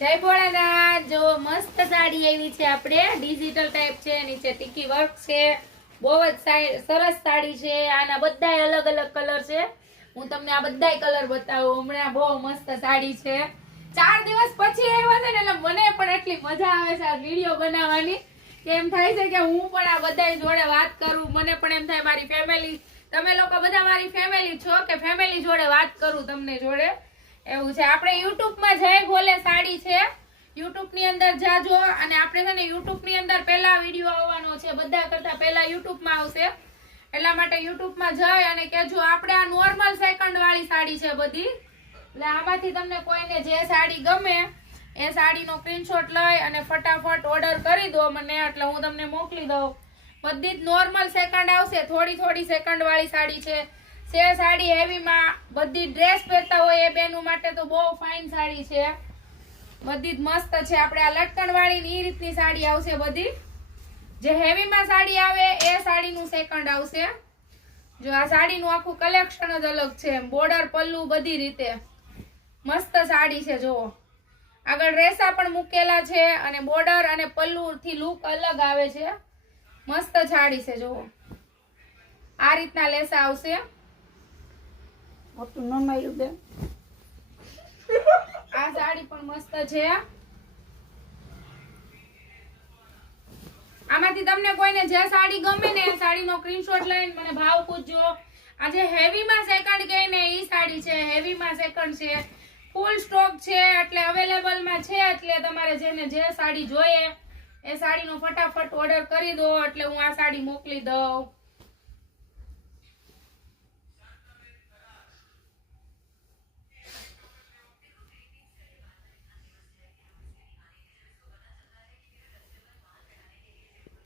જય ભોળાનાથ। જો મસ્ત સાડી આવી છે આપણે, ડિજિટલ ટાઈપ છે, નીચે ટીકી વર્ક છે, બહુ જ સરસ સાડી છે। આના બધાય અલગ અલગ કલર છે, હું તમને આ બધાય કલર બતાવું। હમણાં બહુ મસ્ત સાડી છે, 4 દિવસ પછી આવ્યા છે ને, એટલે મને પણ એટલી મજા આવે છે આ વિડીયો બનાવવાની કે એમ થાય છે કે હું પણ આ બધાય જોડે વાત કરું। મને પણ એમ થાય મારી ફેમિલી, તમે લોકો બધા મારી ફેમિલી છો, કે ફેમિલી જોડે વાત કરું તમને જોડે એવું છે। આપણે YouTube માં જય ભોલે સાડી છે, YouTube ની અંદર જાજો, અને આપણે છે ને YouTube ની અંદર પહેલા વિડિયો આવવાનો છે, બધા કરતા પહેલા YouTube માં આવશે, એટલા માટે YouTube માં જઈ અને કેજો। આપણે આ નોર્મલ સેકન્ડ વાળી સાડી છે બધી, એટલે આમાંથી તમને કોઈને જે સાડી ગમે એ સાડીનો સ્ક્રીનશોટ લઈ અને ફટાફટ ઓર્ડર કરી દો મને, એટલે હું તમને મોકલી દઉં। બધી જ નોર્મલ સેકન્ડ આવશે, થોડી થોડી સેકન્ડ વાળી સાડી છે। સાડી હેવી માં બધી ડ્રેસ પહેરતા હોય એ બેનો માટે તો બહુ ફાઇન સાડી છે, બધી જ મસ્ત છે। આપણે આ લટકણ વાળી ની રીતની સાડી આવશે બધી, જે હેવી માં સાડી આવે એ સાડીનું સેકન્ડ આવશે। જો આ સાડીનું આખું કલેક્શન જ અલગ છે, બોર્ડર પલ્લુ બધી રીતે મસ્ત સાડી છે। જો આગળ રેસા પણ મૂકેલા છે, અને બોર્ડર અને પલ્લુ થી લુક અલગ આવે છે, મસ્ત સાડી છે। જો આ રીતના લેસા આવશે, આ સાડી પણ મસ્ત છે। આમાંથી તમને કોઈને જે સાડી ગમે ને એ સાડીનો સ્ક્રીનશોટ લઈને મને ભાવ પૂછજો। આ જે હેવી માં સેકન્ડ કહે ને ઈ સાડી છે, હેવી માં સેકન્ડ છે, ફૂલ સ્ટોક છે, એટલે અવેલેબલ માં છે, એટલે તમારે જેને જે સાડી જોઈએ એ સાડીનો ફટાફટ ઓર્ડર કરી દો, એટલે હું આ સાડી મોકલી દઉં।